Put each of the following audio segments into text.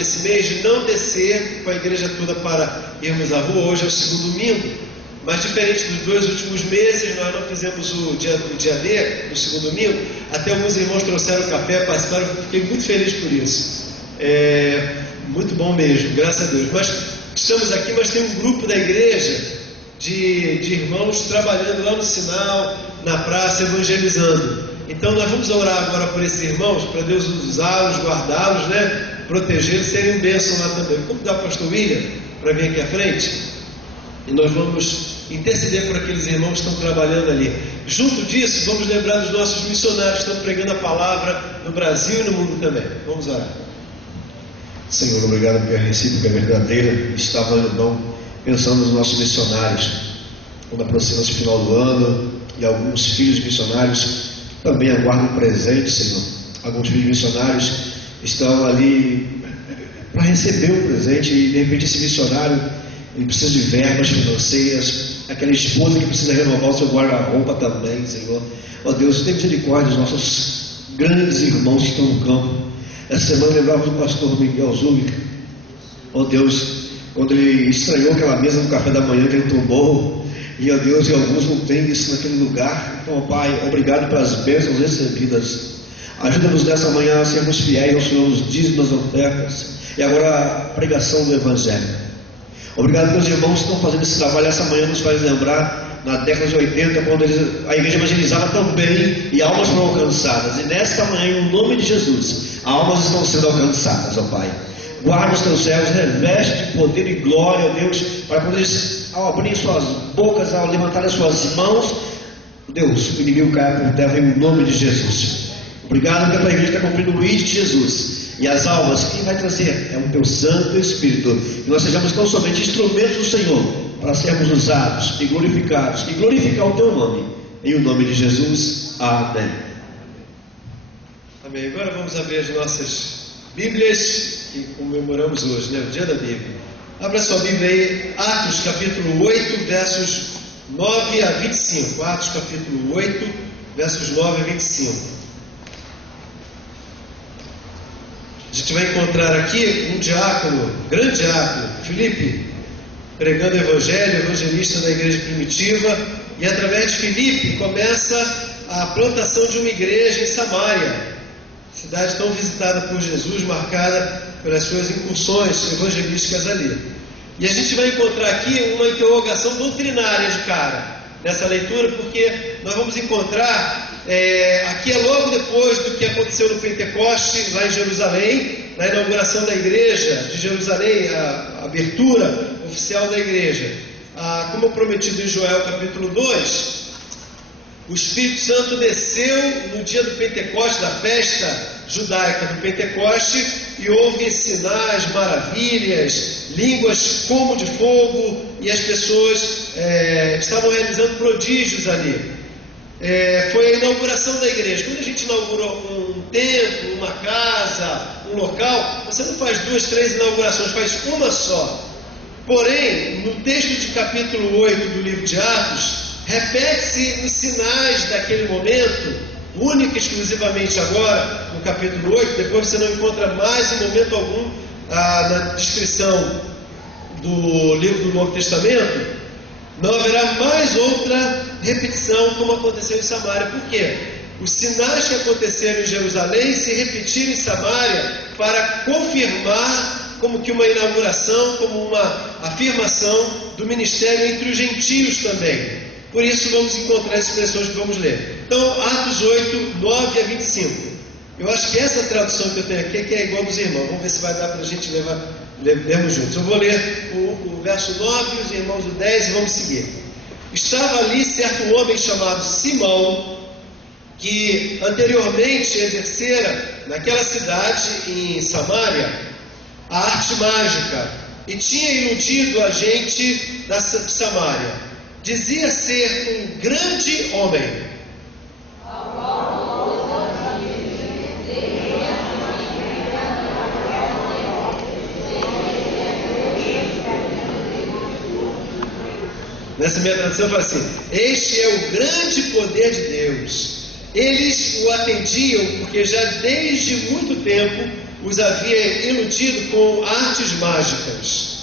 nesse mês de não descer com a igreja toda para irmos à rua. Hoje é o segundo domingo, mas diferente dos 2 últimos meses, nós não fizemos o dia D, no segundo domingo. Até alguns irmãos trouxeram café, participaram, fiquei muito feliz por isso. Muito bom mesmo, graças a Deus. Mas estamos aqui, mas tem um grupo da igreja de irmãos trabalhando lá no sinal, na praça, evangelizando. Então nós vamos orar agora por esses irmãos, para Deus usá-los, guardá-los, né? Protegê-los, serem bênção lá também. Vamos convidar o pastor William para vir aqui à frente, e nós vamos interceder por aqueles irmãos que estão trabalhando ali. Junto disso, vamos lembrar dos nossos missionários que estão pregando a palavra no Brasil e no mundo também. Vamos orar. Senhor, obrigado porque a recíproca é verdadeira. Estava, irmão, pensando nos nossos missionários, quando aproxima-se o final do ano, e alguns filhos missionários também aguardam presente, Senhor. Alguns filhos missionários estão ali para receber um presente, e de repente esse missionário ele precisa de verbas financeiras, aquela esposa que precisa renovar o seu guarda-roupa também, Senhor. Ó Deus, tem misericórdia dos nossos grandes irmãos que estão no campo. Essa semana lembrava do pastor Miguel Zúñiga. Ó Deus, quando ele estranhou aquela mesa no café da manhã que ele tomou, e ó Deus, e alguns não têm isso naquele lugar. Então, Pai, obrigado pelas bênçãos recebidas. Ajuda-nos nessa manhã a sermos fiéis ao Senhor nos dízimos, nas ofertas, e agora a pregação do Evangelho. Obrigado pelos irmãos que estão fazendo esse trabalho. Essa manhã nos faz lembrar na década de 80, quando a igreja evangelizava também e almas foram alcançadas. E nesta manhã, em nome de Jesus, almas estão sendo alcançadas, ó Pai. Guarda os teus servos, reveste de poder e glória, ó Deus, para quando eles, ao abrir suas bocas, ao levantar as suas mãos, Deus, o inimigo caia por terra em nome de Jesus. Obrigado porque a tua igreja está cumprindo o ID de Jesus. E as almas, quem vai trazer? É o teu Santo Espírito. Que nós sejamos tão somente instrumentos do Senhor, para sermos usados e glorificados, e glorificar o teu nome. Em o nome de Jesus. Amém. Amém. Agora vamos abrir as nossas Bíblias que comemoramos hoje, né? O dia da Bíblia. Abra sua Bíblia aí, Atos capítulo 8, versos 9 a 25. Atos capítulo 8, versos 9 a 25. A gente vai encontrar aqui um diácono, grande diácono, Filipe, pregando o Evangelho, evangelista da igreja primitiva, e através de Filipe começa a plantação de uma igreja em Samaria, cidade tão visitada por Jesus, marcada pelas suas incursões evangelísticas ali. E a gente vai encontrar aqui uma interrogação doutrinária de cara, nessa leitura, porque nós vamos encontrar, aqui é logo depois do que aconteceu no Pentecoste, lá em Jerusalém, na inauguração da igreja de Jerusalém, a abertura oficial da igreja. Como prometido em Joel capítulo 2, o Espírito Santo desceu no dia do Pentecoste, da festa judaica do Pentecoste, e houve sinais, maravilhas, línguas como de fogo, e as pessoas estavam realizando prodígios ali. Foi a inauguração da igreja. Quando a gente inaugura um templo, uma casa, um local, você não faz 2, 3 inaugurações, faz uma só. Porém, no texto de capítulo 8 do livro de Atos, repete-se os sinais daquele momento, única e exclusivamente agora, no capítulo 8, depois você não encontra mais em momento algum na descrição do livro do Novo Testamento. Não haverá mais outra repetição como aconteceu em Samaria. Por quê? Os sinais que aconteceram em Jerusalém se repetiram em Samaria para confirmar como que uma inauguração, como uma afirmação do ministério entre os gentios também. Por isso vamos encontrar as expressões que vamos ler. Então, Atos 8, 9 a 25. Eu acho que essa tradução que eu tenho aqui é que é igual dos irmãos. Vamos ver se vai dar para a gente lermos juntos. Eu vou ler o verso 9 e os irmãos o 10 e vamos seguir. Estava ali certo homem chamado Simão, que anteriormente exercera naquela cidade em Samaria a arte mágica e tinha iludido a gente da Samaria. Dizia ser um grande homem. Nessa minha tradução fala assim: este é o grande poder de Deus. Eles o atendiam porque já desde muito tempo os havia iludido com artes mágicas.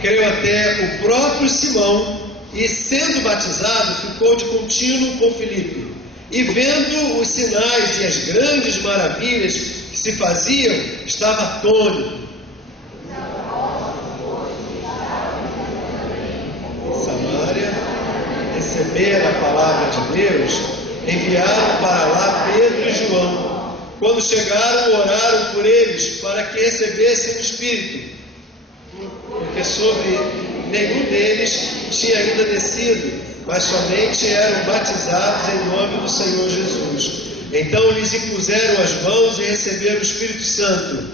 Creio até o próprio Simão, e sendo batizado, ficou de contínuo com Filipe. E vendo os sinais e as grandes maravilhas que se faziam, estava atônito. Samaria, receberam a palavra de Deus, enviaram para lá Pedro e João. Quando chegaram, oraram por eles, para que recebessem o Espírito, porque sobre nenhum deles tinha ainda descido, mas somente eram batizados em nome do Senhor Jesus. Então lhes impuseram as mãos e receberam o Espírito Santo.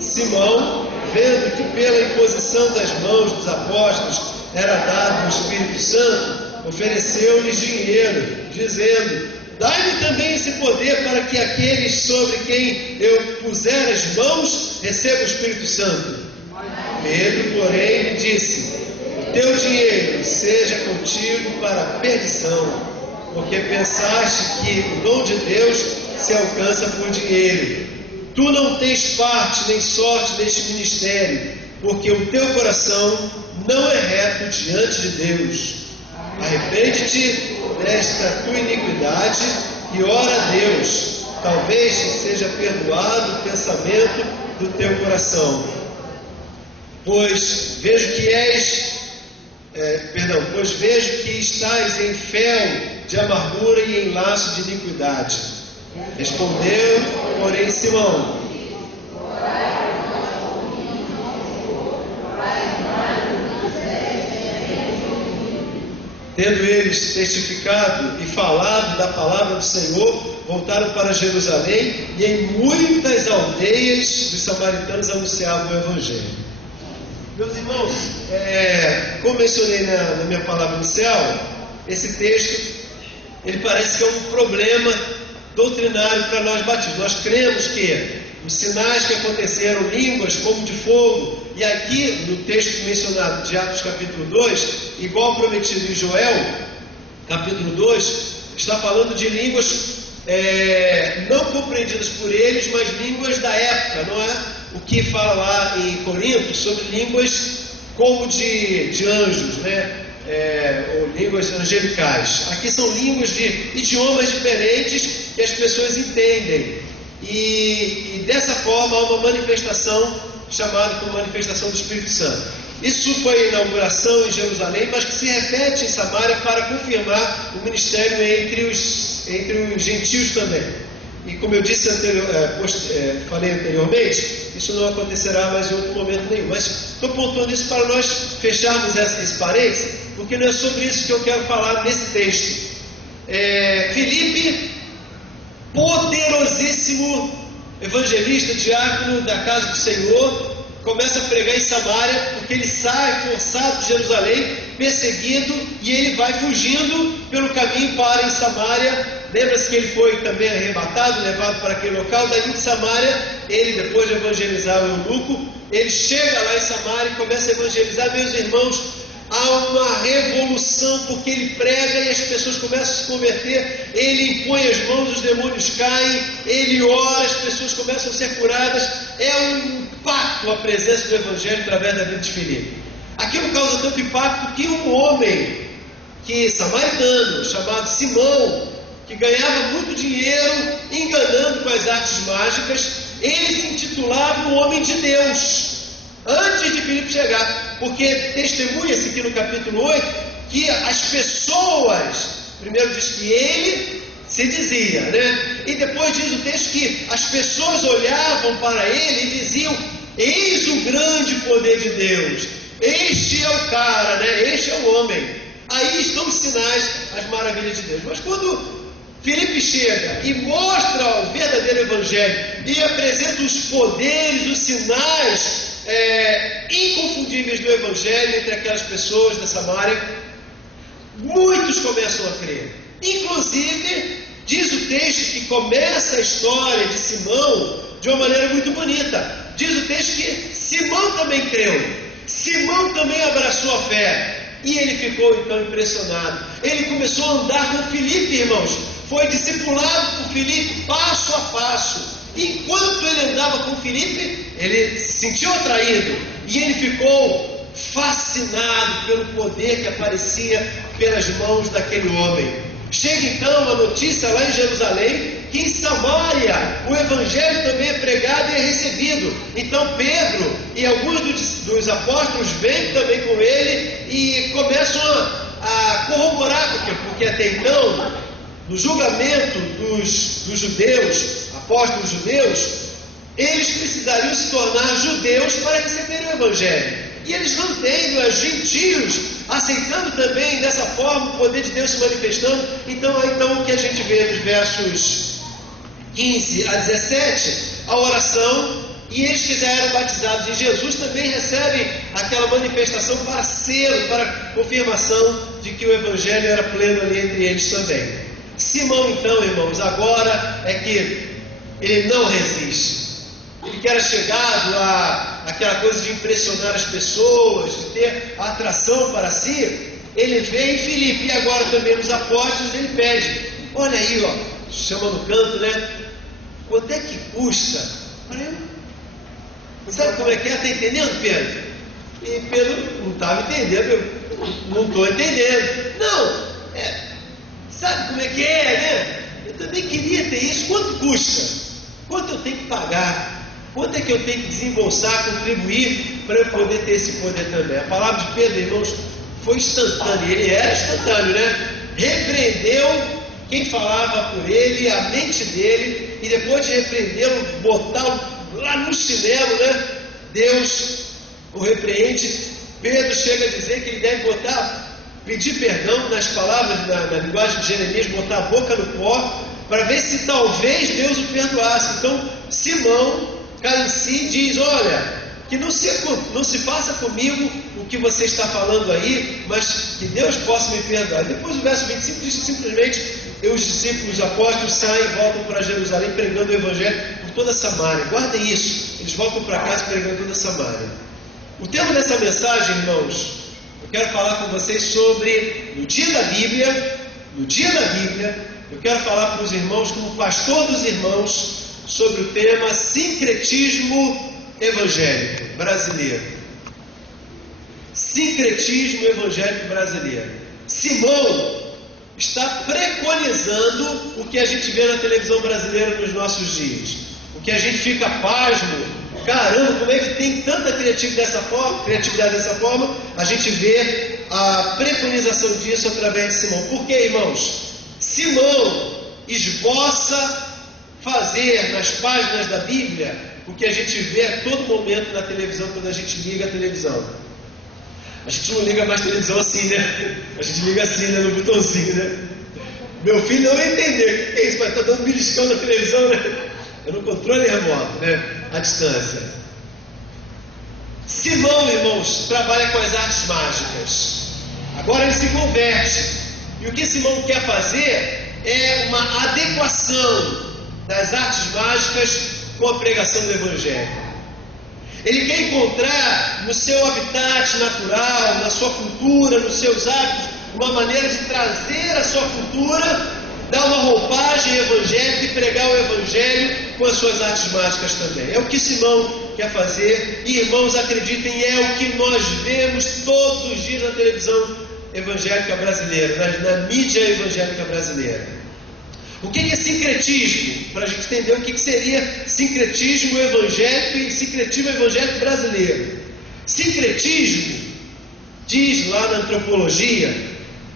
Simão, vendo que pela imposição das mãos dos apóstolos era dado o Espírito Santo, ofereceu-lhes dinheiro, dizendo: dai-me também esse poder, para que aqueles sobre quem eu puser as mãos recebam o Espírito Santo. Pedro, porém, lhe disse: teu dinheiro seja contigo para a perdição, porque pensaste que o dom de Deus se alcança por dinheiro. Tu não tens parte nem sorte neste ministério, porque o teu coração não é reto diante de Deus. Arrepende-te desta tua iniquidade e ora a Deus, talvez te seja perdoado o pensamento do teu coração. Pois vejo que estás em fel de amargura e em laço de iniquidade. Respondeu, porém, Simão: tendo eles testificado e falado da palavra do Senhor, voltaram para Jerusalém, e em muitas aldeias dos samaritanos anunciavam o Evangelho. Meus irmãos, como mencionei na minha palavra inicial, esse texto, ele parece que é um problema doutrinário para nós batistas. Nós cremos que os sinais que aconteceram, línguas como de fogo, e aqui no texto mencionado de Atos capítulo 2, igual prometido em Joel, capítulo 2, está falando de línguas não compreendidas por eles, mas línguas da época, não é? O que fala lá em Corinto sobre línguas como de anjos, né? Ou línguas angelicais. Aqui são línguas de idiomas diferentes que as pessoas entendem. E dessa forma há uma manifestação chamada como manifestação do Espírito Santo. Isso foi a inauguração em Jerusalém, mas que se repete em Samaria para confirmar o ministério entre os gentios também. E como eu disse falei anteriormente, isso não acontecerá mais em outro momento nenhum. Mas estou pontuando isso para nós fecharmos esse parênteses, porque não é sobre isso que eu quero falar nesse texto. Filipe, poderosíssimo evangelista, diácono da casa do Senhor, começa a pregar em Samaria, porque ele sai forçado de Jerusalém, perseguido, e ele vai fugindo pelo caminho para em Samaria. Lembra-se que ele foi também arrebatado, levado para aquele local. Daí de Samaria, ele, depois de evangelizar o eunuco, ele chega lá em Samaria e começa a evangelizar. Meus irmãos, há uma revolução, porque ele prega e as pessoas começam a se converter. Ele impõe as mãos, os demônios caem, ele ora, as pessoas começam a ser curadas. É um impacto a presença do evangelho através da vida de Filipe. Aquilo causa tanto impacto que um homem samaritano, chamado Simão, que ganhava muito dinheiro enganando com as artes mágicas, ele se intitulava o homem de Deus, antes de Filipe chegar, porque testemunha-se aqui no capítulo 8, que as pessoas, primeiro diz que ele se dizia, né? E depois diz o texto que as pessoas olhavam para ele e diziam: eis o grande poder de Deus, este é o cara, né? Este é o homem. Aí estão os sinais, as maravilhas de Deus. Mas quando Filipe chega e mostra o verdadeiro evangelho e apresenta os poderes, os sinais inconfundíveis do evangelho entre aquelas pessoas da Samaria, muitos começam a crer. Inclusive, diz o texto que começa a história de Simão de uma maneira muito bonita. diz o texto que Simão também creu, Simão também abraçou a fé, e ele ficou então impressionado. Ele começou a andar com Filipe, irmãos, foi discipulado por Filipe passo a passo. Enquanto ele andava com Filipe, ele se sentiu atraído, e ele ficou fascinado pelo poder que aparecia pelas mãos daquele homem. Chega então a notícia lá em Jerusalém que em Samaria o evangelho também é pregado e é recebido. Então Pedro e alguns dos apóstolos vêm também com ele e começam a corroborar, porque até então, no julgamento dos judeus, apóstolos judeus, eles precisariam se tornar judeus para receberem o evangelho. E eles não têm os gentios aceitando também dessa forma o poder de Deus se manifestando. Então o que a gente vê nos versos 15 a 17, a oração, e eles que já eram batizados em Jesus também recebem aquela manifestação para selo, para confirmação de que o evangelho era pleno ali entre eles também. Simão então, irmãos, agora é que ele não resiste. Ele que era chegado àquela coisa de impressionar as pessoas, de ter a atração para si, ele vê em Filipe, e agora também nos apóstolos, ele pede, olha aí, chama no canto, né? Quanto é que custa? Sabe como é que é? Está entendendo, Pedro? E Pedro não estava entendendo, eu não estou entendendo. Não, sabe como é que é, né? Eu também queria ter isso. Quanto custa? Quanto eu tenho que pagar? Quanto é que eu tenho que desembolsar, contribuir para eu poder ter esse poder também? A palavra de Pedro, irmãos, foi instantânea. Ele era instantâneo, né? Repreendeu quem falava por ele, a mente dele, e depois de repreendê-lo, botá-lo lá no chinelo, né? Deus o repreende. Pedro chega a dizer que ele deve pedir perdão nas palavras na linguagem de Jeremias, botar a boca no pó, para ver se talvez Deus o perdoasse. Então Simão cai em si e diz, olha, que não se faça comigo o que você está falando aí, mas que Deus possa me perdoar. Depois o verso 25 diz que simplesmente os discípulos, os apóstolos saem e voltam para Jerusalém pregando o evangelho por toda Samaria. Guardem isso, eles voltam para casa pregando toda Samaria. O tema dessa mensagem, irmãos, eu quero falar com vocês sobre, no dia da Bíblia, eu quero falar para os irmãos, como pastor dos irmãos, sobre o tema sincretismo evangélico brasileiro. Sincretismo evangélico brasileiro. Simão está preconizando o que a gente vê na televisão brasileira nos nossos dias. O que a gente fica pasmo, caramba, como é que tem tanta criatividade dessa forma? A gente vê a preconização disso através de Simão. Por quê, irmãos? Simão esboça fazer nas páginas da Bíblia o que a gente vê a todo momento na televisão, quando a gente liga a televisão. A gente não liga mais televisão assim, né? A gente liga assim, né? No botãozinho, né? Meu filho não vai entender. O que é isso? Vai estar dando beliscão na televisão, né? É no controle remoto, né? À distância. Simão, irmãos, trabalha com as artes mágicas. Agora ele se converte. E o que Simão quer fazer é uma adequação das artes mágicas com a pregação do Evangelho. Ele quer encontrar no seu habitat natural, na sua cultura, nos seus hábitos, uma maneira de trazer a sua cultura, dar uma roupagem evangélica e pregar o Evangelho com as suas artes mágicas também. É o que Simão quer fazer, e irmãos, acreditem, é o que nós vemos todos os dias na televisão evangélica brasileira, na mídia evangélica brasileira. O que é sincretismo? Para a gente entender o que seria sincretismo evangélico e sincretismo evangélico brasileiro. Sincretismo diz lá na antropologia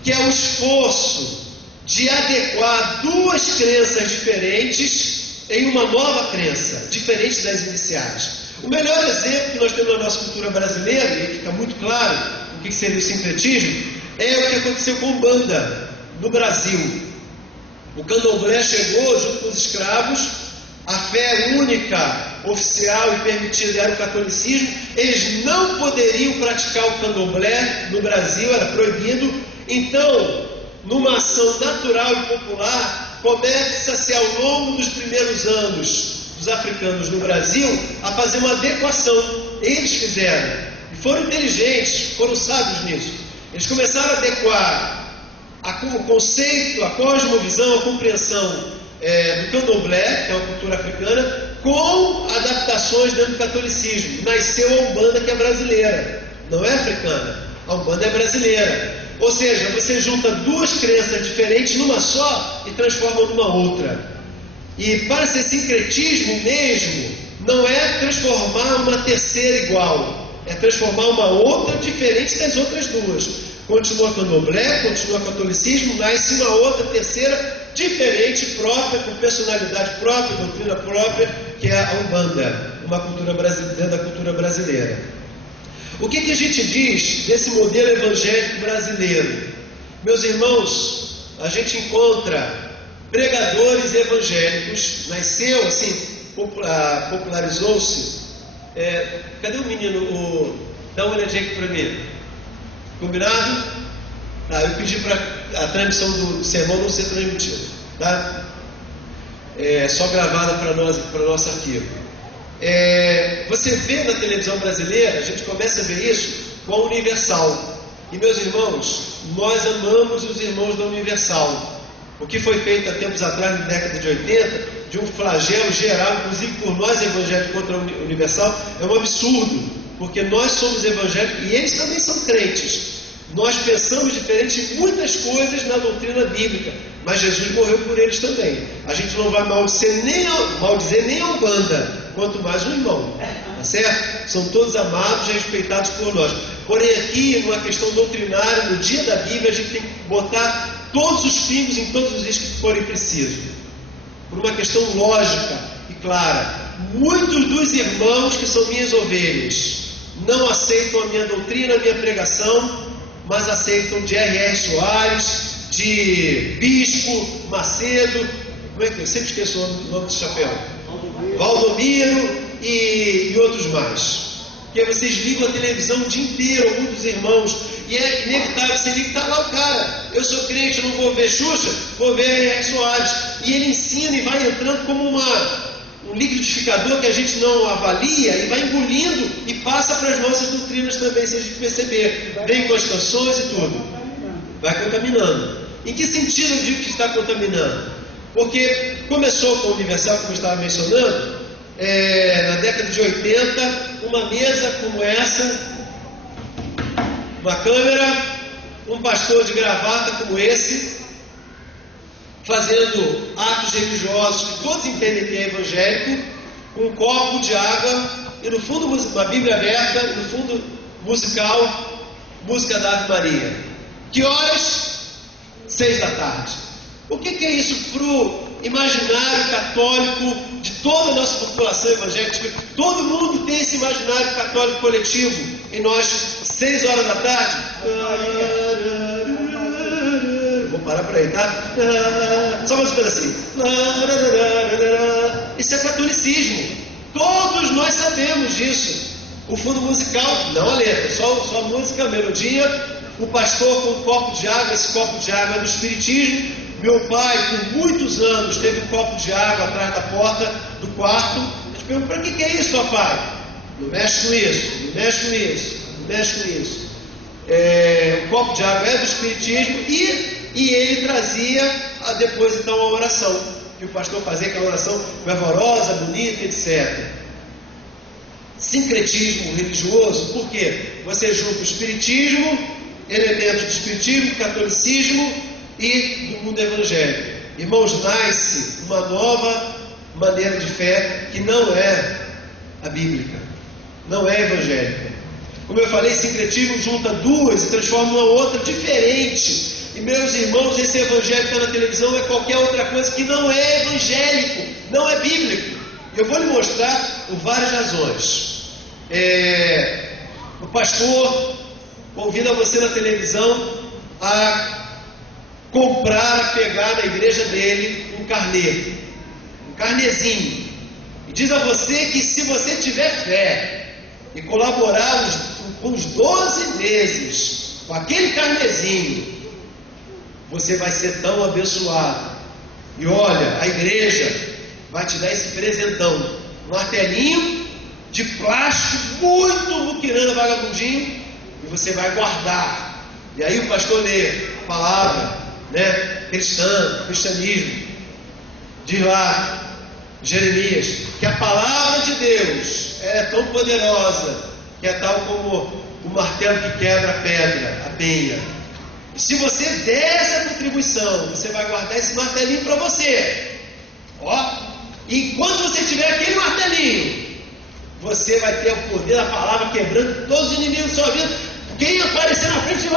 que é o esforço de adequar duas crenças diferentes em uma nova crença, diferente das iniciais. O melhor exemplo que nós temos na nossa cultura brasileira, e fica muito claro o que seria o sincretismo, é o que aconteceu com Umbanda no Brasil. O candomblé chegou junto com os escravos, a fé única, oficial e permitida era o catolicismo. Eles não poderiam praticar o candomblé no Brasil, era proibido. Então, numa ação natural e popular, começa-se ao longo dos primeiros anos, dos dos africanos no Brasil a fazer uma adequação. Eles fizeram, e foram inteligentes, foram sábios nisso. Eles começaram a adequar o conceito, a cosmovisão, a compreensão do candomblé, que é uma cultura africana, com adaptações dentro do catolicismo. Nasceu a Umbanda, que é brasileira, não é africana, a Umbanda é brasileira. Ou seja, você junta duas crenças diferentes numa só e transforma numa outra. E para ser sincretismo mesmo, não é transformar uma terceira igual, é transformar uma outra diferente das outras duas. Continua candomblé, continua catolicismo, nasce uma outra terceira diferente, própria, com personalidade própria, doutrina própria, que é a Umbanda, uma cultura brasileira, da cultura brasileira. O que a gente diz desse modelo evangélico brasileiro? Meus irmãos, a gente encontra pregadores evangélicos, nasceu assim, popularizou-se. Cadê o menino? Dá uma olhadinha aqui para mim. Combinado? Eu pedi para a transmissão do sermão não ser transmitida, tá? Só gravada para nosso arquivo. Você vê na televisão brasileira, a gente começa a ver isso com a Universal. E meus irmãos, nós amamos os irmãos da Universal. O que foi feito há tempos atrás, na década de 80, de um flagelo geral, inclusive por nós evangélicos contra a Universal, é um absurdo, porque nós somos evangélicos e eles também são crentes. Nós pensamos diferente em muitas coisas na doutrina bíblica, mas Jesus morreu por eles também. A gente não vai maldizer nem a Umbanda, quanto mais um irmão, tá certo? São todos amados e respeitados por nós. Porém aqui, numa questão doutrinária, no dia da Bíblia, a gente tem que botar todos os pingos em todos os is que forem precisos, por uma questão lógica e clara. Muitos dos irmãos que são minhas ovelhas não aceitam a minha doutrina, a minha pregação, mas aceitam de R.R. Soares, de Bispo Macedo, como é que eu sempre esqueço o nome do chapéu? Valdomiro e outros mais. Porque vocês ligam a televisão o dia inteiro, alguns dos irmãos, e é inevitável, você liga, está lá o cara, eu sou crente, eu não vou ver Xuxa, vou ver R.R. Soares, e ele ensina e vai entrando como um liquidificador que a gente não avalia, e vai engolindo e passa para as nossas doutrinas também, se a gente perceber, vem com as canções e tudo, vai contaminando. Em que sentido eu digo que está contaminando? Porque começou com o Universal, como eu estava mencionando, na década de 80, uma mesa como essa, uma câmera, um pastor de gravata como esse, fazendo atos religiosos que todos entendem que é evangélico, com um copo de água e no fundo uma Bíblia aberta, e no fundo musical, música da Ave Maria. Que horas? 6 da tarde. O que é isso para o imaginário católico de toda a nossa população evangélica? Todo mundo tem esse imaginário católico coletivo. E nós, 6 horas da tarde, vou parar por aí, tá? Só mais um pedacinho. Isso é catolicismo. Todos nós sabemos disso. O fundo musical, não a letra, só a música, a melodia. O pastor com um copo de água, esse copo de água é do espiritismo. Meu pai, por muitos anos, teve um copo de água atrás da porta do quarto. A gente pergunta, para que é isso, papai? Não mexe com isso, não mexe com isso, não mexe com isso. O copo de água é do espiritismo e ele trazia depois então a oração, que o pastor fazia aquela oração fervorosa, bonita, etc. Sincretismo religioso, por quê? Você junta o espiritismo, elementos do espiritismo, catolicismo e do mundo evangélico. Irmãos, nasce uma nova maneira de fé que não é a bíblica, não é evangélica. Como eu falei, sincretismo junta duas e transforma uma outra diferente. E meus irmãos, esse evangelho que está na televisão é qualquer outra coisa que não é evangélico, não é bíblico. Eu vou lhe mostrar por várias razões. O pastor convida você na televisão a comprar, a pegar na igreja dele um carnê, um carnezinho, e diz a você que se você tiver fé e colaborar com os 12 meses com aquele carnezinho, você vai ser tão abençoado. E olha, a igreja vai te dar esse presentão, um martelinho de plástico, muito muquirana, vagabundinho, e você vai guardar. E aí o pastor lê a palavra, né, cristianismo, diz lá, Jeremias, que a palavra de Deus é tão poderosa, que é tal como o martelo que quebra a pedra, a penha. E se você der essa contribuição, você vai guardar esse martelinho para você. Ó, e enquanto você tiver aquele martelinho, você vai ter o poder da palavra quebrando todos os inimigos da sua vida. Quem aparecer na frente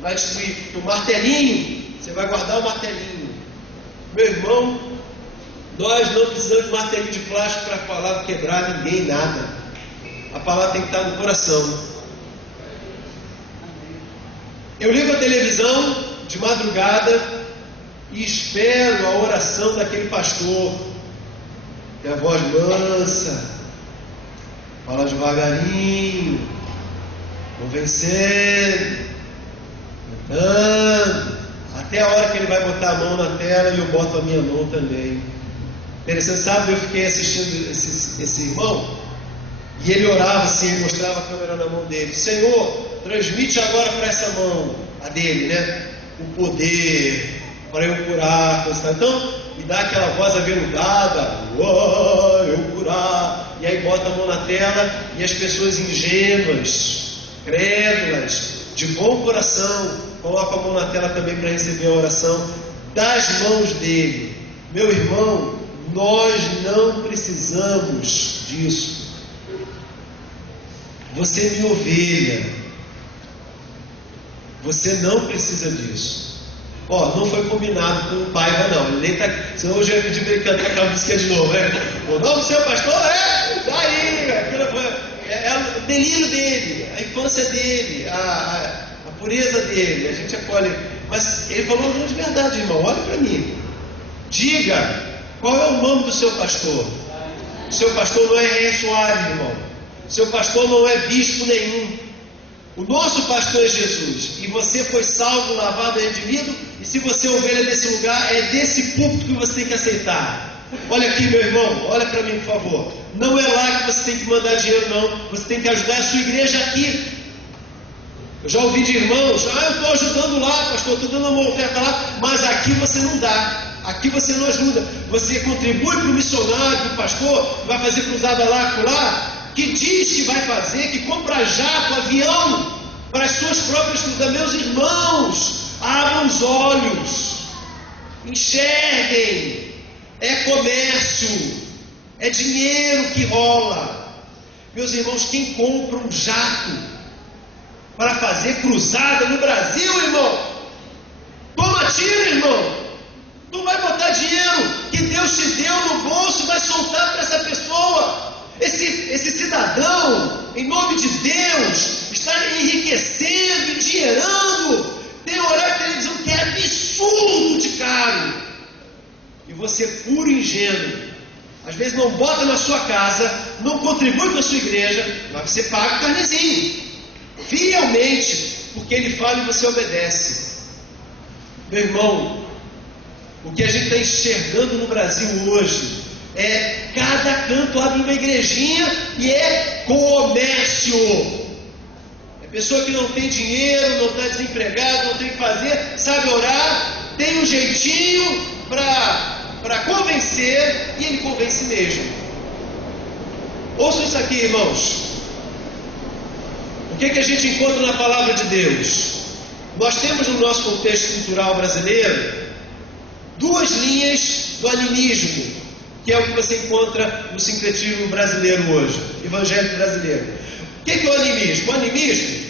vai destruir. Porque o martelinho, você vai guardar o martelinho. Meu irmão, nós não precisamos de martelinho de plástico para a palavra quebrar ninguém, nada. A palavra tem que estar no coração. Eu ligo a televisão de madrugada e espero a oração daquele pastor. Tem a voz mansa, fala devagarinho, convencendo, cantando, até a hora que ele vai botar a mão na tela e eu boto a minha mão também. Interessante, sabe, eu fiquei assistindo esse irmão e ele orava assim, ele mostrava a câmera na mão dele. Senhor, transmite agora para essa mão, a dele, né? O poder para eu curar. Então, e dá aquela voz aveludada, eu curar. E aí bota a mão na tela e as pessoas ingênuas, crédulas, de bom coração, colocam a mão na tela também para receber a oração das mãos dele. Meu irmão, nós não precisamos disso. Você é minha ovelha. Você não precisa disso. Ó, não foi combinado com o Paiva, não. Ele nem tá. Senão hoje eu ia pedir para ele cantar aquela música de novo, né? O nome do seu pastor daí. É o delírio dele, a infância dele, a pureza dele. A gente acolhe. Mas ele falou de verdade, irmão. Olha para mim. Diga qual é o nome do seu pastor. O seu pastor não é Rei Soares, irmão. O seu pastor não é bispo nenhum. O nosso pastor é Jesus. E você foi salvo, lavado e redimido. E se você é ovelha desse lugar, é desse púlpito que você tem que aceitar. Olha aqui, meu irmão, olha para mim, por favor. Não é lá que você tem que mandar dinheiro, não. Você tem que ajudar a sua igreja aqui. Eu já ouvi de irmãos, eu estou ajudando lá, pastor, estou dando uma oferta lá, mas aqui você não dá. Aqui você não ajuda. Você contribui para o missionário, para o pastor, vai fazer cruzada lá, que diz que vai fazer, que compra jato, avião, para as suas próprias cruzadas. Meus irmãos, abram os olhos, enxerguem, é comércio, é dinheiro que rola. Meus irmãos, quem compra um jato para fazer cruzada no Brasil, irmão, toma tiro, irmão. Tu vai botar dinheiro que Deus te deu no bolso e vai soltar para essa pessoa. Esse cidadão, em nome de Deus, está enriquecendo, endinheirando. Tem horário de televisão que é absurdo de caro. E você, puro ingênuo, às vezes não bota na sua casa, não contribui com a sua igreja, mas você paga o carnezinho, fielmente, porque ele fala e você obedece. Meu irmão, o que a gente está enxergando no Brasil hoje é cada canto abre uma igrejinha e é comércio. É pessoa que não tem dinheiro, não está desempregado, não tem o que fazer, sabe orar, tem um jeitinho para convencer e ele convence mesmo. Ouça isso aqui, irmãos. O que a gente encontra na palavra de Deus? Nós temos no nosso contexto cultural brasileiro duas linhas do animismo, que é o que você encontra no sincretismo brasileiro hoje, evangélico brasileiro. O que é o animismo? O animismo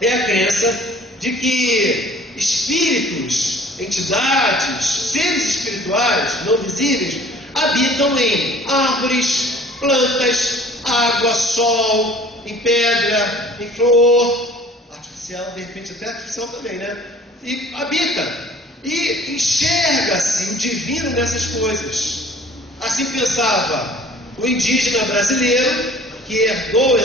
é a crença de que espíritos, entidades, seres espirituais não visíveis habitam em árvores, plantas, água, sol, em pedra, em flor, artificial, de repente até artificial também, né? E habita. E enxerga-se o divino nessas coisas. Assim pensava o indígena brasileiro, que entrou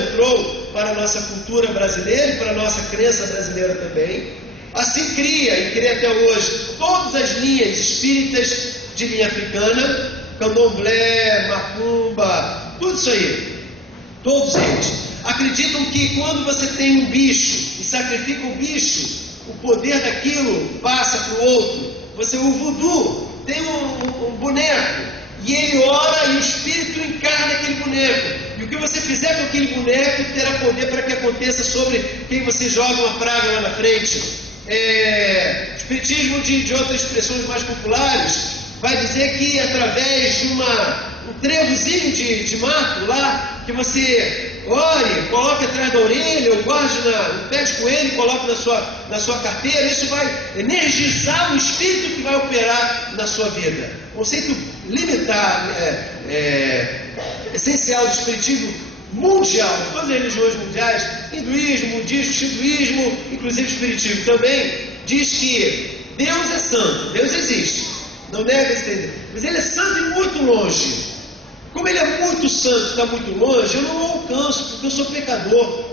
para a nossa cultura brasileira e para a nossa crença brasileira também. Assim cria, e cria até hoje, todas as linhas espíritas de linha africana, candomblé, macumba, tudo isso aí. Todos eles acreditam que quando você tem um bicho e sacrifica o bicho, o poder daquilo passa para o outro. O voodoo tem um boneco, e ele ora e o espírito encarna aquele boneco. E o que você fizer com aquele boneco terá poder para que aconteça sobre quem você joga uma praga lá na frente. Espiritismo de outras expressões mais populares vai dizer que através de um trevozinho de mato lá, que você ore, coloque atrás da orelha, ou guarde no pé de coelho, coloque na sua carteira, isso vai energizar o espírito que vai operar na sua vida. Conceito limitar, essencial do espiritismo mundial, de todas as religiões mundiais, hinduísmo, budismo, shintoísmo, inclusive o espiritismo também, diz que Deus é santo, Deus existe, não nega esse entender, mas ele é santo e muito longe. Como ele é muito santo, está muito longe, eu não o alcanço, porque eu sou pecador.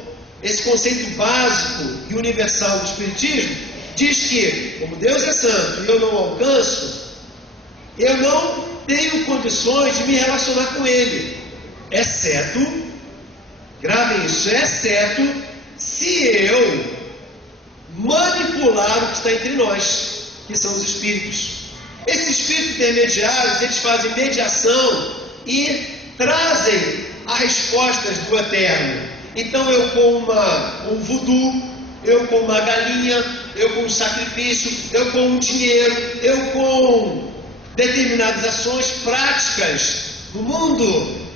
Esse conceito básico e universal do espiritismo diz que, como Deus é santo e eu não o alcanço, eu não tenho condições de me relacionar com ele, exceto, gravem isso, exceto se eu manipular o que está entre nós, que são os espíritos. Esses espíritos intermediários, eles fazem mediação e trazem as respostas do eterno. Então eu com um voodoo, eu com uma galinha, eu com um sacrifício, eu com um dinheiro, eu com determinadas ações práticas no mundo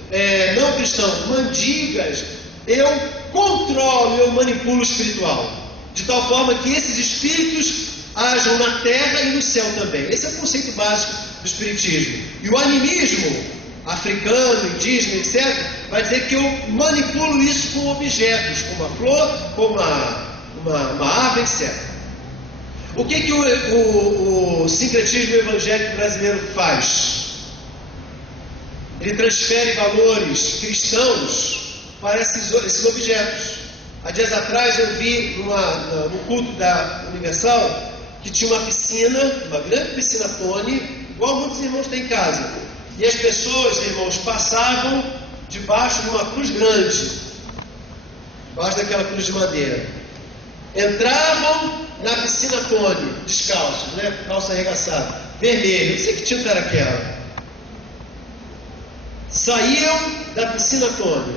não cristão, mandigas, eu controlo, eu manipulo o espiritual, de tal forma que esses espíritos ajam na terra e no céu também. Esse é o conceito básico do espiritismo. E o animismo africano, indígena, etc., vai dizer que eu manipulo isso com objetos, como a flor, como uma árvore, etc. O que o sincretismo evangélico brasileiro faz? Ele transfere valores cristãos para esses objetos. Há dias atrás eu vi no culto da Universal que tinha uma piscina, uma grande piscina Tony, igual muitos irmãos têm em casa. E as pessoas, irmãos, passavam debaixo de uma cruz grande, debaixo daquela cruz de madeira. Entravam na piscina Tony, descalços, né? Calça arregaçada, vermelho, não sei que tinta era aquela. Saíam da piscina Tony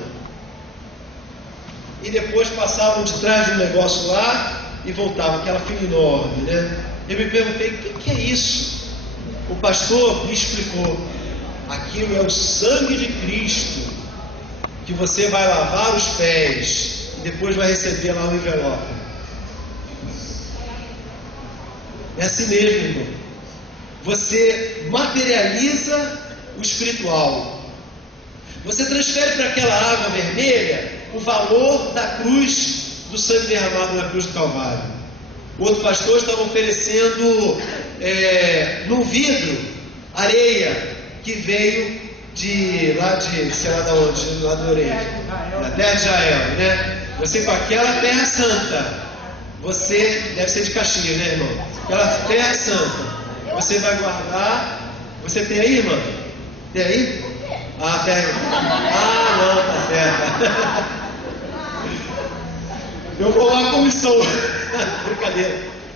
e depois passavam de trás de um negócio lá e voltavam, aquela fila enorme, né? Eu me perguntei, o que é isso? O pastor me explicou. Aquilo é o sangue de Cristo, que você vai lavar os pés e depois vai receber lá o envelope. É assim mesmo, irmão. Você materializa o espiritual. Você transfere para aquela água vermelha o valor da cruz, do sangue derramado na cruz do Calvário. O outro pastor estava oferecendo num vidro areia que veio lá de, sei lá de onde, lá do Oriente, da terra de Israel, né? Você com aquela terra santa, você deve ser de Caxias, né, irmão? Aquela terra santa, você vai guardar. Você tem aí, irmão? Tem aí? Ah, tem. Ah, não, tá certo. Eu vou lá com missão.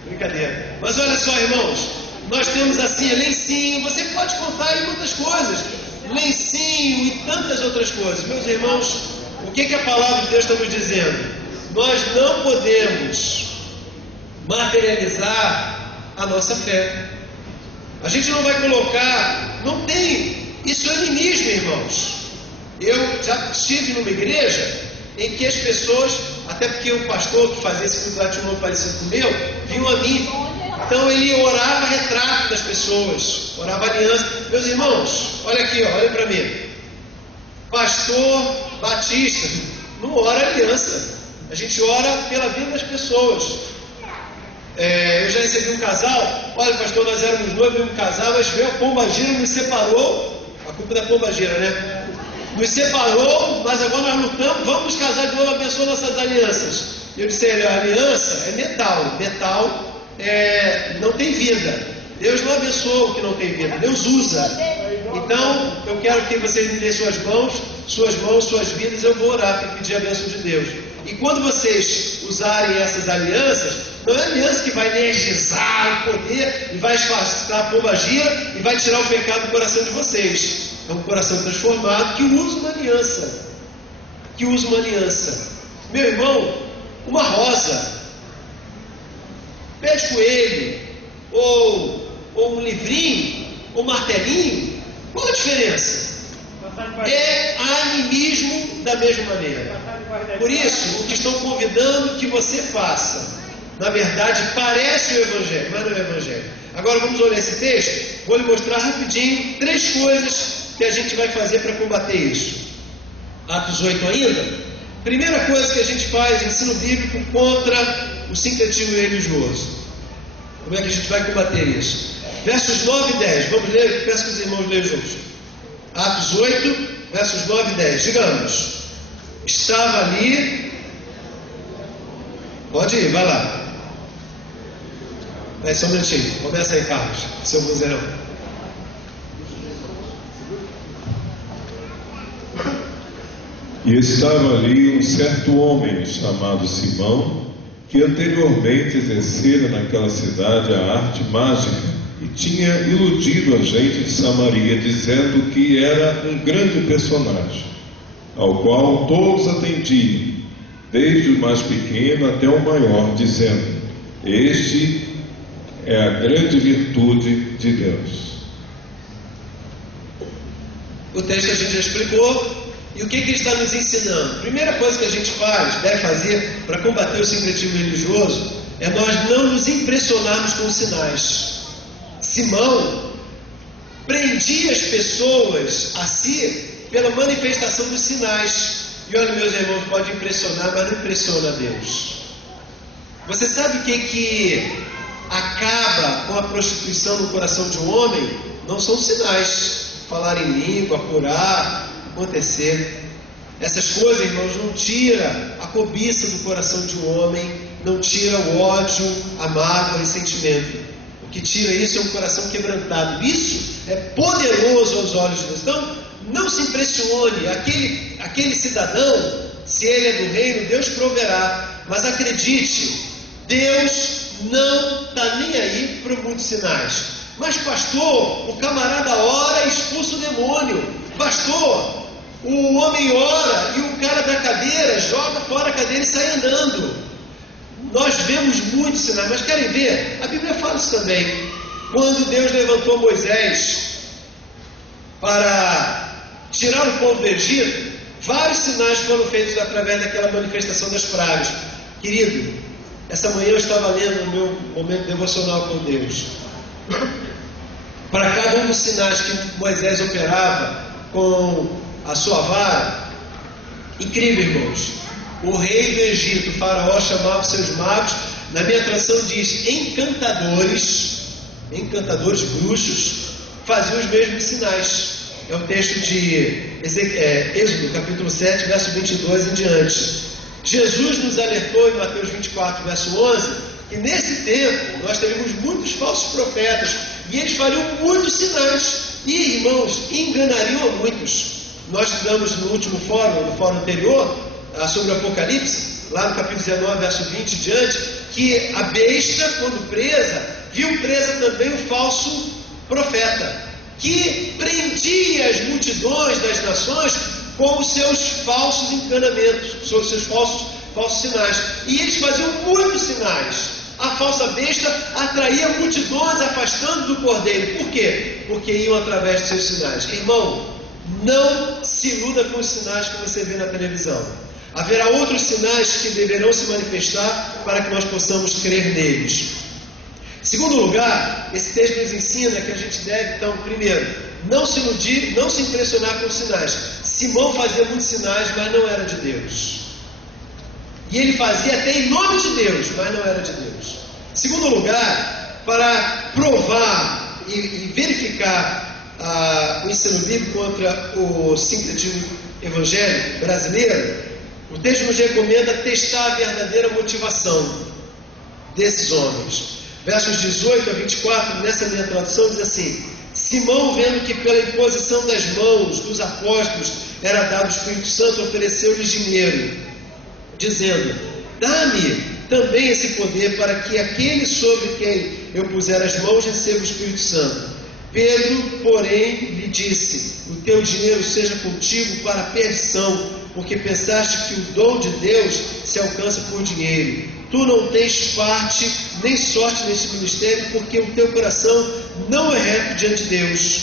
Brincadeira. Mas olha só, irmãos, nós temos assim, lencinho, você pode contar aí muitas coisas, lencinho e tantas outras coisas. Meus irmãos, o que a palavra de Deus está nos dizendo? Nós não podemos materializar a nossa fé. A gente não vai colocar, não tem, isso é animismo, irmãos. Eu já estive numa igreja em que as pessoas, até porque o pastor que fazia esse culto lá tinha um nome parecido com o meu, vinha a mim. Então ele orava retrato das pessoas, orava aliança. Meus irmãos, olha aqui, olha para mim. Pastor Batista não ora aliança. A gente ora pela vida das pessoas. Eu já recebi um casal. Olha, pastor, nós éramos noivos, um casal, mas veio a pombagira, nos separou. A culpa da pombagira, né? Nos separou, mas agora nós lutamos, vamos casar de novo, abençoa nossas alianças. Eu disse, a aliança é metal. Metal não tem vida. Deus não abençoa o que não tem vida, Deus usa. Então, eu quero que vocês me deem suas mãos, suas vidas, eu vou orar para pedir a bênção de Deus. E quando vocês usarem essas alianças, não é aliança que vai energizar o poder e vai esfaçar a pombagira e vai tirar o pecado do coração de vocês. É um coração transformado que usa uma aliança. Meu irmão, uma rosa, pé de coelho, ou um livrinho, ou um martelinho, qual a diferença? É animismo da mesma maneira. Por isso, o que estão convidando que você faça, na verdade, parece o Evangelho, mas não é o Evangelho. Agora vamos olhar esse texto, vou lhe mostrar rapidinho 3 coisas que a gente vai fazer para combater isso. Atos 8 ainda. Primeira coisa que a gente faz, ensino bíblico contra o sincretismo religioso. Como é que a gente vai combater isso? Versos 9 e 10, vamos ler, peço que os irmãos leiam juntos. Atos 8, versos 9 e 10, digamos. Estava ali. Pode ir, vai lá. Só um minutinho, começa aí, Carlos, seu vozeirão. E estava ali um certo homem chamado Simão, que anteriormente exercera naquela cidade a arte mágica e tinha iludido a gente de Samaria, dizendo que era um grande personagem, ao qual todos atendiam, desde o mais pequeno até o maior, dizendo: este é a grande virtude de Deus. O texto a gente já explicou. E o que ele está nos ensinando? Primeira coisa que a gente deve fazer para combater o sincretismo religioso é nós não nos impressionarmos com os sinais. Simão prendia as pessoas a si pela manifestação dos sinais. E olha, meus irmãos, pode impressionar, mas não impressiona a Deus. Você sabe o que acaba com a prostituição no coração de um homem? Não são sinais. Falar em língua, curar, acontecer. Essas coisas, irmãos, não tira a cobiça do coração de um homem, não tira o ódio, a mágoa, o ressentimento. O que tira isso é um coração quebrantado. Isso é poderoso aos olhos de Deus. Então, não se impressione. Aquele cidadão, se ele é do reino, Deus proverá. Mas acredite, Deus não está nem aí para muitos sinais. Mas pastor, o camarada ora e expulsa o demônio. Pastor, o homem ora e o cara da cadeira joga fora a cadeira e sai andando. Nós vemos muitos sinais, mas querem ver? A Bíblia fala isso também. Quando Deus levantou Moisés para tirar o povo do Egito, vários sinais foram feitos através daquela manifestação das pragas. Querido, essa manhã eu estava lendo o meu momento devocional com Deus. Para cada um dos sinais que Moisés operava com a sua vara, incrível, irmãos, o rei do Egito, o faraó, chamava seus magos, na minha tradução diz encantadores, bruxos, faziam os mesmos sinais. É o texto de Êxodo, capítulo 7, verso 22 em diante. Jesus nos alertou em Mateus 24, verso 11, que nesse tempo nós teríamos muitos falsos profetas, e eles fariam muitos sinais, e irmãos, enganariam a muitos. Nós estudamos no último fórum, no fórum anterior, sobre o Apocalipse, lá no capítulo 19, verso 20 em diante, que a besta, quando presa, viu presa também o falso profeta, que prendia as multidões das nações com os seus falsos enganamentos, os seus falsos sinais. E eles faziam muitos sinais. A falsa besta atraía multidões afastando do cordeiro. Por quê? Porque iam através de seus sinais. Irmão, não se iluda com os sinais que você vê na televisão. Haverá outros sinais que deverão se manifestar para que nós possamos crer neles. Segundo lugar, esse texto nos ensina que a gente deve, então, primeiro, não se iludir, não se impressionar com os sinais. Simão fazia muitos sinais, mas não era de Deus. E ele fazia até em nome de Deus, mas não era de Deus. Segundo lugar, para provar e verificar o ensino bíblico contra o sincretismo evangélico brasileiro, o texto nos recomenda testar a verdadeira motivação desses homens. Versos 18 a 24, nessa minha tradução, diz assim: Simão, vendo que pela imposição das mãos dos apóstolos era dado o Espírito Santo, ofereceu-lhes dinheiro, dizendo: dá-me também esse poder, para que aquele sobre quem eu puser as mãos receba o Espírito Santo. Pedro, porém, lhe disse: o teu dinheiro seja contigo para a perdição, porque pensaste que o dom de Deus se alcança por dinheiro. Tu não tens parte nem sorte nesse ministério, porque o teu coração não é reto diante de Deus.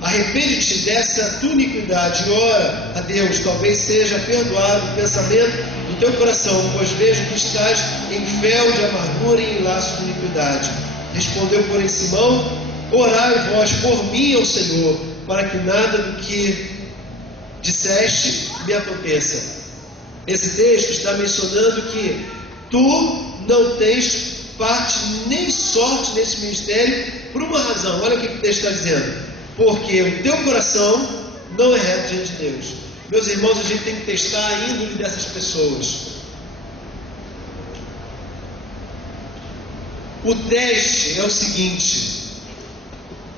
Arrepende-te dessa tua iniquidade e ora a Deus, talvez seja perdoado o pensamento do teu coração, pois vejo que estás em fel de amargura e em laço de iniquidade. Respondeu, porém, Simão: orai vós por mim ao Senhor, para que nada do que disseste me aconteça. Esse texto está mencionando que tu não tens parte nem sorte nesse ministério por uma razão. Olha o que o texto está dizendo: porque o teu coração não é reto diante de Deus. Meus irmãos, a gente tem que testar a índole dessas pessoas. O teste é o seguinte: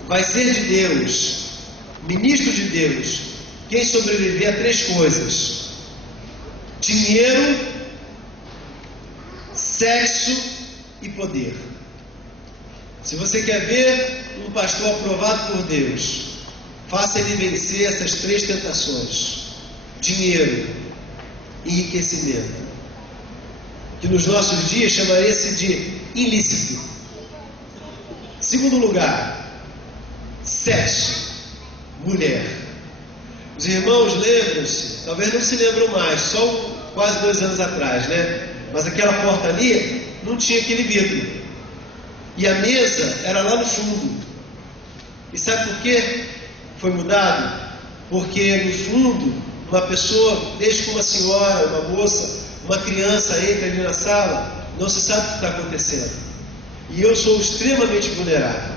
vai ser de Deus, ministro de Deus, quem sobreviver a 3 coisas: dinheiro, sexo e poder. Se você quer ver um pastor aprovado por Deus, faça ele vencer essas 3 tentações: dinheiro, enriquecimento, que nos nossos dias chamaria-se de ilícito. Segundo lugar, sexo, mulher. Os irmãos lembram-se, talvez não se lembram mais, só quase 2 anos atrás, né? Mas aquela porta ali não tinha aquele vidro. E a mesa era lá no fundo. E sabe por quê? Foi mudado? Porque no fundo, uma pessoa, desde que uma senhora, uma moça, uma criança entra ali na sala, não se sabe o que está acontecendo. E eu sou extremamente vulnerável.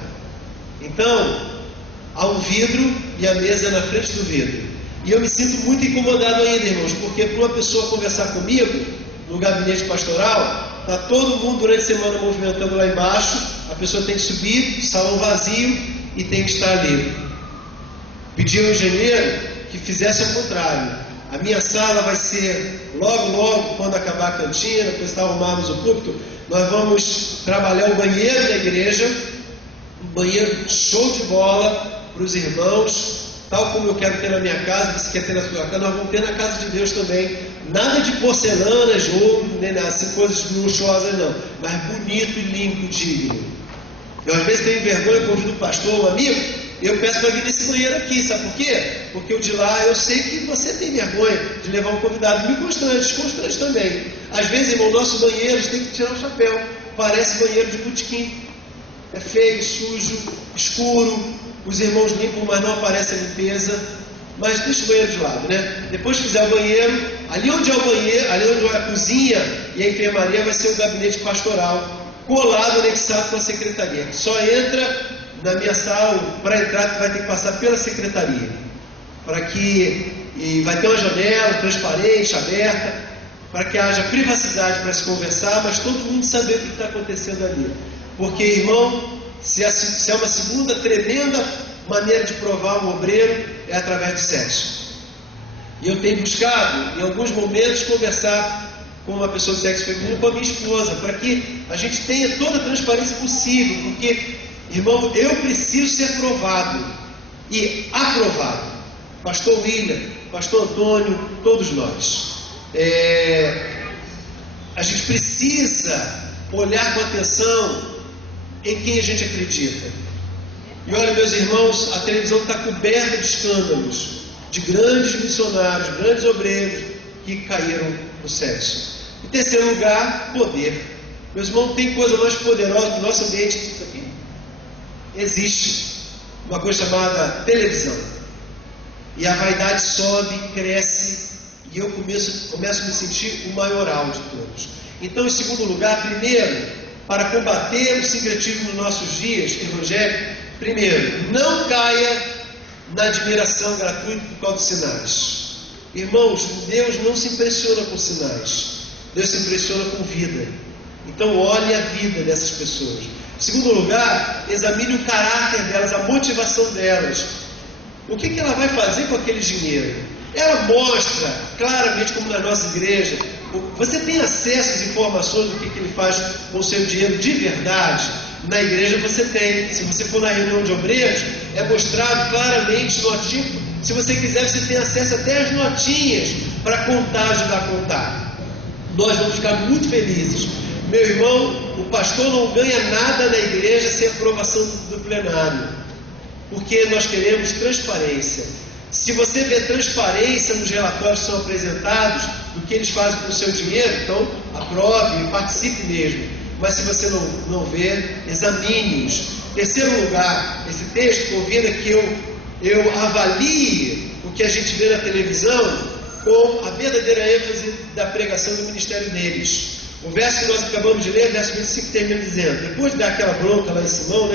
Então, há um vidro e a mesa é na frente do vidro. E eu me sinto muito incomodado ainda, irmãos, porque para uma pessoa conversar comigo no gabinete pastoral, está todo mundo durante a semana movimentando lá embaixo, a pessoa tem que subir, salão vazio, e tem que estar ali. Pedi ao engenheiro que fizesse o contrário. A minha sala vai ser logo, quando acabar a cantina, depois que arrumarmos o púlpito, nós vamos trabalhar o banheiro da igreja, um banheiro show de bola para os irmãos, tal como eu quero ter na minha casa. Se quer ter na sua casa, nós vamos ter na casa de Deus também. Nada de porcelana, jogo, nem nada, assim, coisas luxuosas não, mas bonito e limpo, digno. Eu às vezes tenho vergonha, convido o pastor, um amigo, eu peço para vir nesse banheiro aqui, sabe por quê? Porque o de lá, eu sei que você tem vergonha de levar um convidado, me constrange também. Às vezes, irmão, nosso banheiro, a gente tem que tirar o chapéu, parece banheiro de botequim, é feio, sujo, escuro, os irmãos limpam, mas não aparece a limpeza. Mas deixa o banheiro de lado, né? Depois que fizer o banheiro, ali onde é o banheiro, ali onde é a cozinha e a enfermaria, vai ser o gabinete pastoral, colado, anexado com a secretaria. Só entra na minha sala, para entrar, tu vai ter que passar pela secretaria, e vai ter uma janela transparente, aberta, para que haja privacidade para se conversar, mas todo mundo saber o que está acontecendo ali. Porque, irmão, se é uma segunda tremenda maneira de provar um obreiro, é através do sexo. E eu tenho buscado, em alguns momentos, conversar com uma pessoa de sexo feminino, com a minha esposa, para que a gente tenha toda a transparência possível, porque, irmão, eu preciso ser provado e aprovado. Pastor William, Pastor Antônio, todos nós. A gente precisa olhar com atenção em quem a gente acredita. E olha, meus irmãos, a televisão está coberta de escândalos, de grandes missionários, grandes obreiros que caíram no sexo. Em terceiro lugar, poder. Meus irmãos, tem coisa mais poderosa no nosso ambiente que isso aqui? Existe uma coisa chamada televisão. E a vaidade sobe, cresce, e eu começo a me sentir o maioral de todos. Então, em segundo lugar, primeiro, para combater o sincretismo nos nossos dias evangélicos, primeiro, não caia na admiração gratuita por causa dos sinais. Irmãos, Deus não se impressiona com sinais, Deus se impressiona com vida. Então olhe a vida dessas pessoas. Em segundo lugar, examine o caráter delas, a motivação delas. O que ela vai fazer com aquele dinheiro? Ela mostra claramente, como na nossa igreja, você tem acesso às informações do que ele faz com o seu dinheiro de verdade? Na igreja você tem. Se você for na reunião de obreiros, é mostrado claramente no artigo. Se você quiser, você tem acesso até às notinhas para contar, ajudar a contar. Nós vamos ficar muito felizes. Meu irmão, o pastor não ganha nada na igreja sem aprovação do plenário, porque nós queremos transparência. Se você vê transparência nos relatórios que são apresentados do que eles fazem com o seu dinheiro, então aprove e participe mesmo. Mas se você não vê, examine-os. Terceiro lugar, esse texto convida que eu avalie o que a gente vê na televisão com a verdadeira ênfase da pregação do ministério deles. O verso que nós acabamos de ler, verso 25, termina dizendo: depois de dar aquela bronca lá em Simão,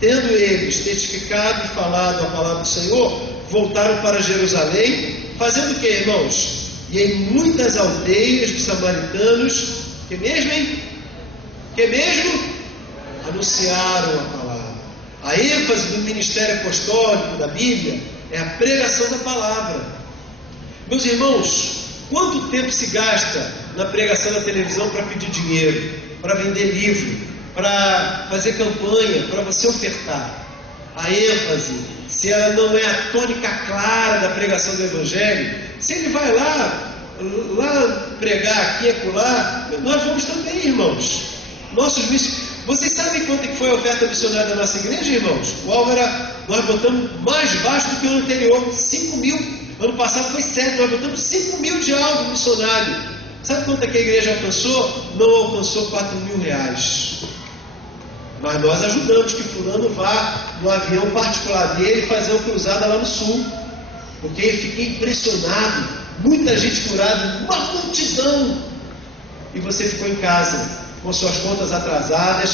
tendo eles testificado e falado a palavra do Senhor, voltaram para Jerusalém, fazendo o que, irmãos? E em muitas aldeias dos samaritanos, que mesmo anunciaram a palavra. A ênfase do ministério apostólico da Bíblia é a pregação da palavra. Meus irmãos, quanto tempo se gasta na pregação da televisão para pedir dinheiro, para vender livro, para fazer campanha, para você ofertar? A ênfase, se ela não é a tônica clara da pregação do Evangelho, se ele vai lá pregar aqui e acolá, nós vamos também, irmãos. Vocês sabem quanto que foi a oferta missionária da nossa igreja, irmãos? O alvo era, nós botamos mais baixo do que o ano anterior, 5 mil. Ano passado foi 7, nós botamos 5 mil de alvo missionário. Sabe quanto é que a igreja alcançou? Não alcançou 4 mil reais. Mas nós ajudamos que fulano vá no avião particular dele fazer uma cruzada lá no sul. Porque eu fiquei impressionado. Muita gente curada, uma multidão. E você ficou em casa com suas contas atrasadas,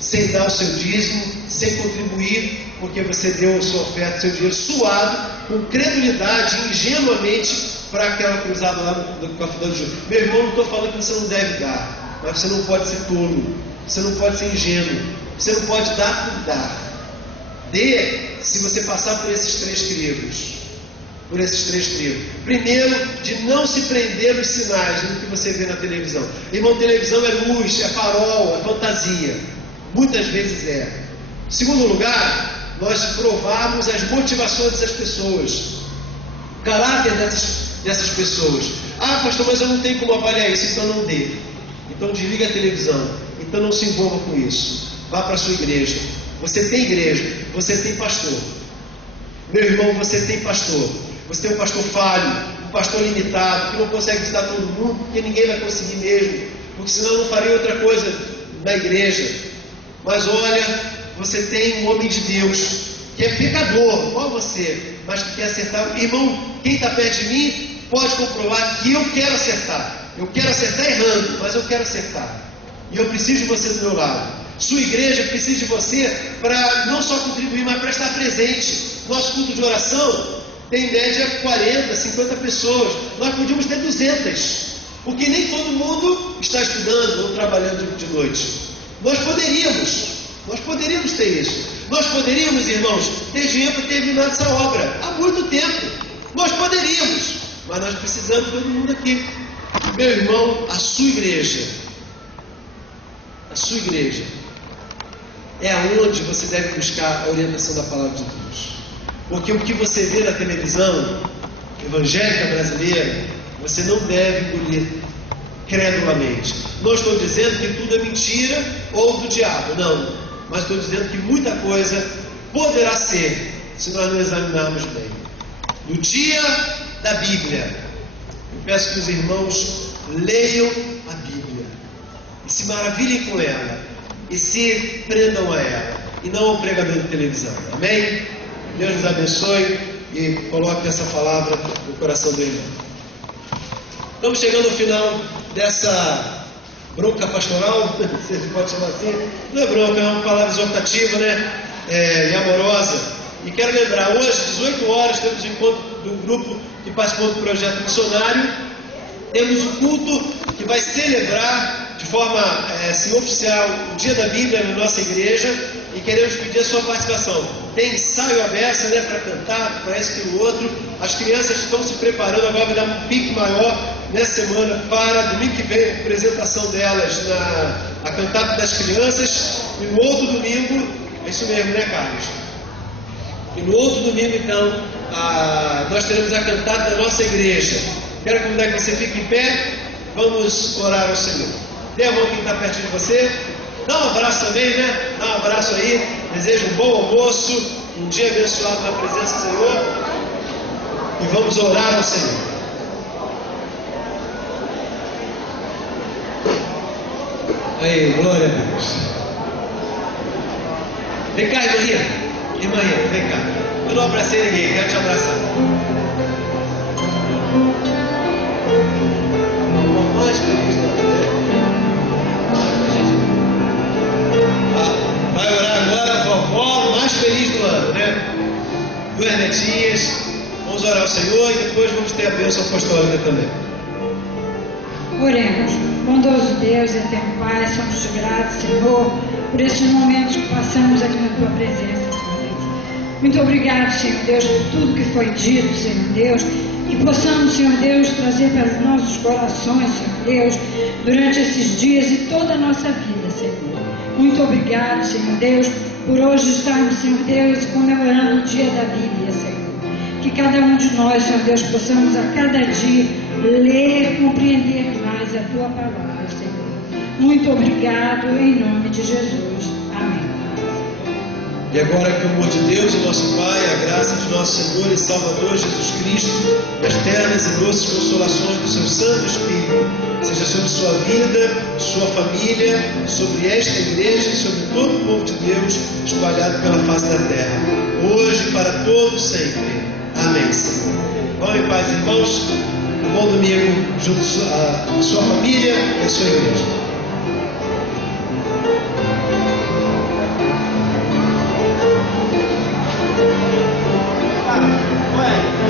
sem dar o seu dízimo, sem contribuir, porque você deu a sua oferta, seu dinheiro suado, com credulidade, ingenuamente, para aquela cruzada lá do Cafundão de Ju. Meu irmão, não estou falando que você não deve dar, mas você não pode ser tolo, você não pode ser ingênuo, você não pode dar por dar. Dê se você passar por esses três crivos. Primeiro, de não se prender nos sinais do que você vê na televisão. Irmão, televisão é luz, é farol, é fantasia. Muitas vezes é. Segundo lugar, nós provarmos as motivações dessas pessoas, o caráter dessas pessoas. Ah, pastor, mas eu não tenho como avaliar isso, então não dê. Então desliga a televisão. Então não se envolva com isso. Vá para a sua igreja. Você tem igreja, você tem pastor. Meu irmão, você tem pastor. Você tem um pastor falho, um pastor limitado, que não consegue visitar todo mundo, porque ninguém vai conseguir mesmo, porque senão eu não faria outra coisa na igreja. Mas olha, você tem um homem de Deus, que é pecador, igual você, mas que quer acertar. Irmão, quem está perto de mim pode comprovar que eu quero acertar. Eu quero acertar errando, mas eu quero acertar. E eu preciso de você do meu lado. Sua igreja precisa de você para não só contribuir, mas para estar presente. Nosso culto de oração tem em média 40, 50 pessoas. Nós podíamos ter 200, porque nem todo mundo está estudando ou trabalhando de noite. Nós poderíamos ter isso. Nós poderíamos, irmãos, ter dinheiro para terminar essa obra há muito tempo. Nós poderíamos, mas nós precisamos de todo mundo aqui. Meu irmão, a sua igreja é aonde você deve buscar a orientação da palavra de Deus. Porque o que você vê na televisão evangélica brasileira, você não deve engolir credulamente. Não estou dizendo que tudo é mentira ou do diabo, não. Mas estou dizendo que muita coisa poderá ser, se nós não examinarmos bem. No dia da Bíblia, eu peço que os irmãos leiam a Bíblia e se maravilhem com ela e se prendam a ela, e não ao pregador de televisão. Amém? Deus nos abençoe e coloque essa palavra no coração do irmão. Estamos chegando ao final dessa bronca pastoral, se pode chamar assim. Não é bronca, é uma palavra exortativa, e amorosa. E quero lembrar, hoje, 18 horas, temos o encontro do grupo que participou do projeto missionário. Temos um culto que vai celebrar de forma assim, oficial o Dia da Bíblia na nossa igreja e queremos pedir a sua participação. Tem ensaio aberto, né, para cantar, parece que o outro. As crianças estão se preparando, agora vai dar um pique maior nessa semana para domingo que vem, a apresentação delas a cantata das crianças. E no outro domingo, é isso mesmo, né, Carlos? E no outro domingo, então, nós teremos a cantata da nossa igreja. Quero convidar que você fique em pé. Vamos orar ao Senhor. Dê a mão quem está perto de você. Dá um abraço também, né? Dá um abraço aí. Desejo um bom almoço, um dia abençoado na presença do Senhor. E vamos orar ao Senhor. Aí, glória a Deus. Vem cá, irmã. Irmã, vem cá. Eu não abracei ninguém, quero te abraçar. Mais feliz do ano, né? Vai orar agora a vovó mais feliz do ano, né? Duas netinhas. Vamos orar ao Senhor e depois vamos ter a bênção apostólica também. Oremos. Bondoso Deus e eterno Pai, somos gratos, Senhor, por estes momentos que passamos aqui na Tua presença, Senhor Deus. Muito obrigado, Senhor Deus, por tudo que foi dito, Senhor Deus, que possamos, Senhor Deus, trazer para os nossos corações, Senhor Deus, durante esses dias e toda a nossa vida, Senhor. Muito obrigado, Senhor Deus, por hoje estarmos, Senhor Deus, comemorando o dia da Bíblia, Senhor. Que cada um de nós, Senhor Deus, possamos a cada dia ler, compreender mais a Tua palavra, Senhor. Muito obrigado, em nome de Jesus. Amém. E agora que o amor de Deus, o nosso Pai, a graça de nosso Senhor e Salvador Jesus Cristo, e as ternas e doces consolações do seu Santo Espírito, seja sobre sua vida, sua família, sobre esta igreja e sobre todo o povo de Deus espalhado pela face da terra, hoje e para todos sempre. Amém, Senhor. Vão em paz, irmãos. Um bom domingo junto à sua família e à sua igreja. Vai.